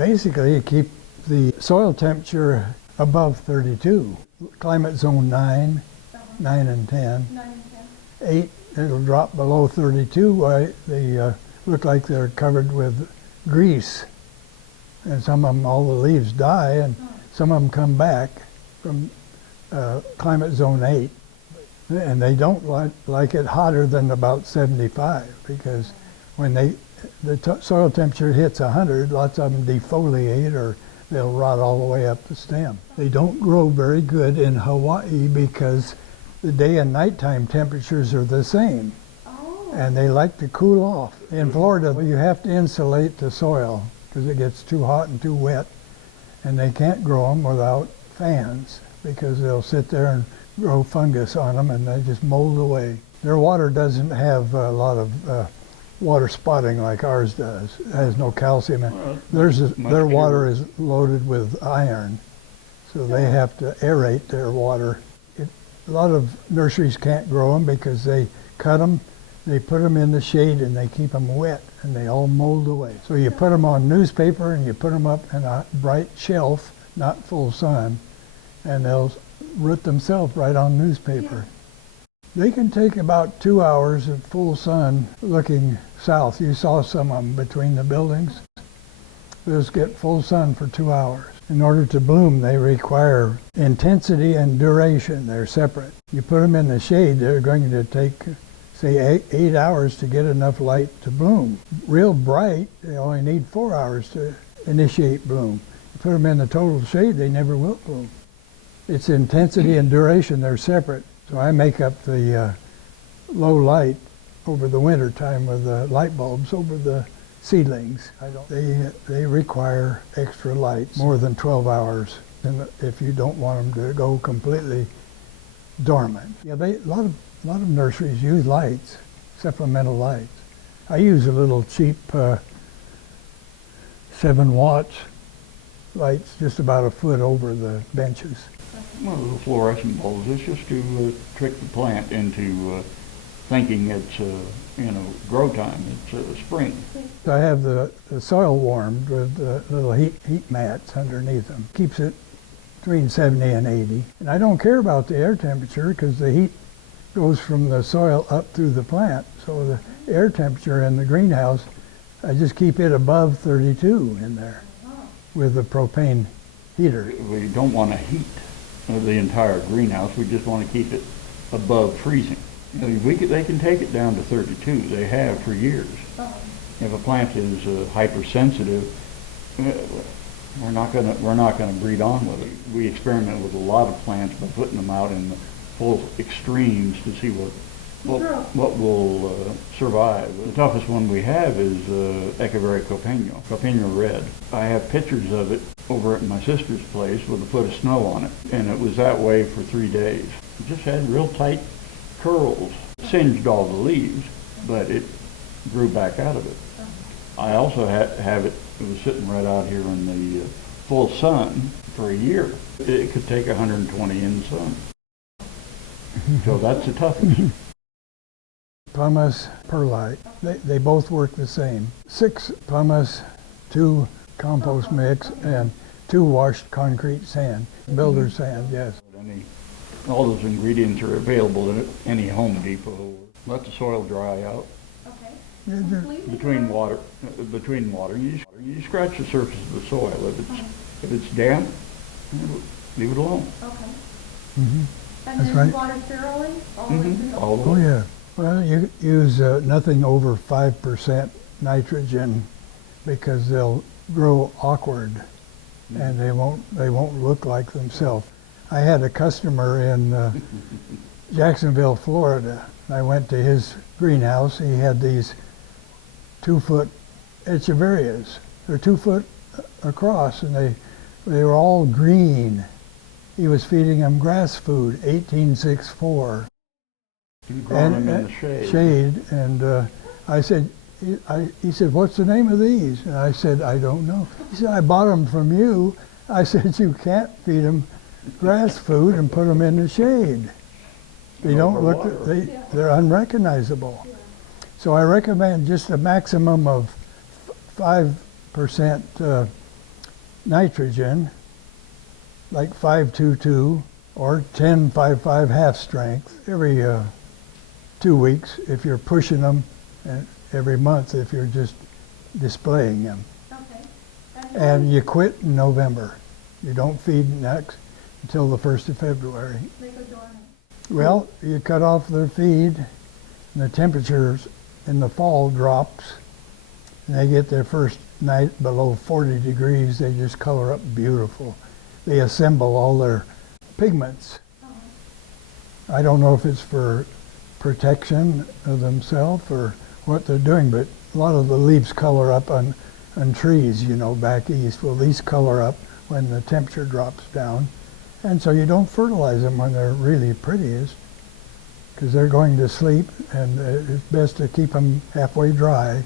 Basically, you keep the soil temperature above 32. Climate zone 9, 9 and 10. 8, it'll drop below 32. They look like they're covered with grease. And some of them, all the leaves die, and some of them come back from climate zone 8. And they don't like it hotter than about 75, because when the soil temperature hits 100, lots of them defoliate or they'll rot all the way up the stem. They don't grow very good in Hawaii because the day and nighttime temperatures are the same. And they like to cool off. In Florida, you have to insulate the soil because it gets too hot and too wet. And they can't grow them without fans because they'll sit there and grow fungus on them and they just mold away. Their water doesn't have a lot of water spotting like ours does. It has no calcium. Their water is loaded with iron, so they have to aerate their water. A lot of nurseries can't grow them because they cut them, they put them in the shade and they keep them wet and they all mold away. So you put them on newspaper and you put them up in a bright shelf, not full sun, and they'll root themselves right on newspaper. They can take about 2 hours of full sun looking south. You saw some of them between the buildings. Those get full sun for 2 hours. In order to bloom, they require intensity and duration. They're separate. You put them in the shade, they're going to take, say, 8 hours to get enough light to bloom. Real bright, they only need 4 hours to initiate bloom. You put them in the total shade, they never will bloom. It's intensity and duration, they're separate. So I make up the low light over the winter time with the light bulbs over the seedlings. They require extra light, more than 12 hours, and if you don't want them to go completely dormant. Yeah, a lot of nurseries use lights, supplemental lights. I use a little cheap 7 watts lights just about a foot over the benches. Well, the fluorescent bulbs, it's just to trick the plant into thinking it's, grow time, it's spring. I have the soil warmed with little heat mats underneath them. Keeps it between 70 and 80. And I don't care about the air temperature because the heat goes from the soil up through the plant. So the air temperature in the greenhouse, I just keep it above 32 in there with the propane heater. We don't want to heat the entire greenhouse. We just want to keep it above freezing. They can take it down to 32. They have for years. If a plant is hypersensitive, we're not going to breed on with it. We experiment with a lot of plants by putting them out in the full extremes to see what will survive. The toughest one we have is Echeveria copeno red. I have pictures of it over at my sister's place with a foot of snow on it, and it was that way for 3 days. It just had real tight curls, singed all the leaves, but it grew back out of it. I also have it was sitting right out here in the full sun for a year. It could take 120 in the sun. So that's the toughest. Pumice, perlite, they both work the same. 6 pumice, 2 compost mix, and 2 washed concrete sand, builder's sand, yes. All those ingredients are available at any Home Depot. Let the soil dry out. Okay. Between water, you scratch the surface of the soil. If it's damp, leave it alone. Okay. Mm-hmm. And that's then right. water thoroughly? All the way. Oh yeah. Well, you use nothing over 5% nitrogen because they'll grow awkward and they won't look like themselves. I had a customer in Jacksonville, Florida. I went to his greenhouse. He had these 2-foot Echeverias. They're 2 foot across, and they were all green. He was feeding them grass food, 1864. You grow them in the shade. And I said, he said, "What's the name of these?" And I said, "I don't know." He said, "I bought them from you." I said, "You can't feed them grass food and put them in the shade. They don't look, they're unrecognizable." So I recommend just a maximum of 5% nitrogen, like 522 or 1055 half strength every 2 weeks if you're pushing them, and every month if you're just displaying them. Okay. And you quit in November. You don't feed next until the 1st of February. They go dormant. Well, you cut off their feed, and the temperatures in the fall drops, and they get their first night below 40 degrees, they just color up beautiful. They assemble all their pigments. I don't know if it's for protection of themselves or what they're doing, but a lot of the leaves color up on trees, you know, back east. Well, these color up when the temperature drops down. And so you don't fertilize them when they're really prettiest, because they're going to sleep, and it's best to keep them halfway dry.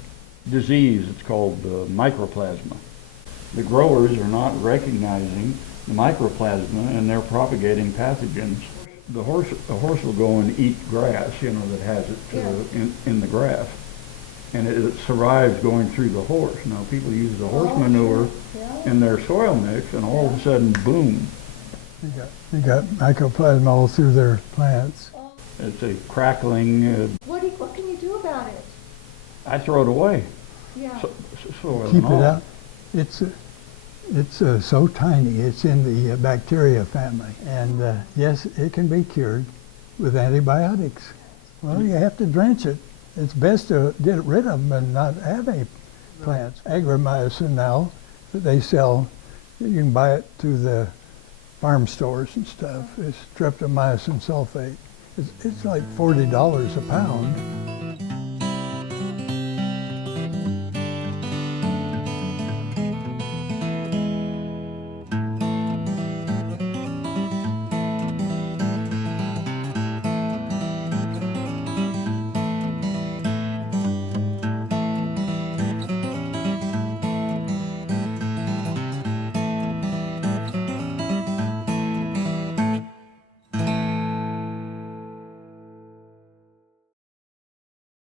Disease, it's called mycoplasma. The growers are not recognizing the mycoplasma, and they're propagating pathogens. A horse will go and eat grass, you know, that has it in the grass, and it survives going through the horse. Now people use the horse manure in their soil mix, and all of a sudden, boom. You got mycoplasma all through their plants. It's a crackling. What can you do about it? I throw it away. Yeah. Soil Keep and it all. out. It's so tiny. It's in the bacteria family, and yes, it can be cured with antibiotics. Well, you have to drench it. It's best to get rid of them and not have any plants. Agromycin now that they sell, you can buy it through the farm stores and stuff. It's streptomycin sulfate. It's like $40 a pound.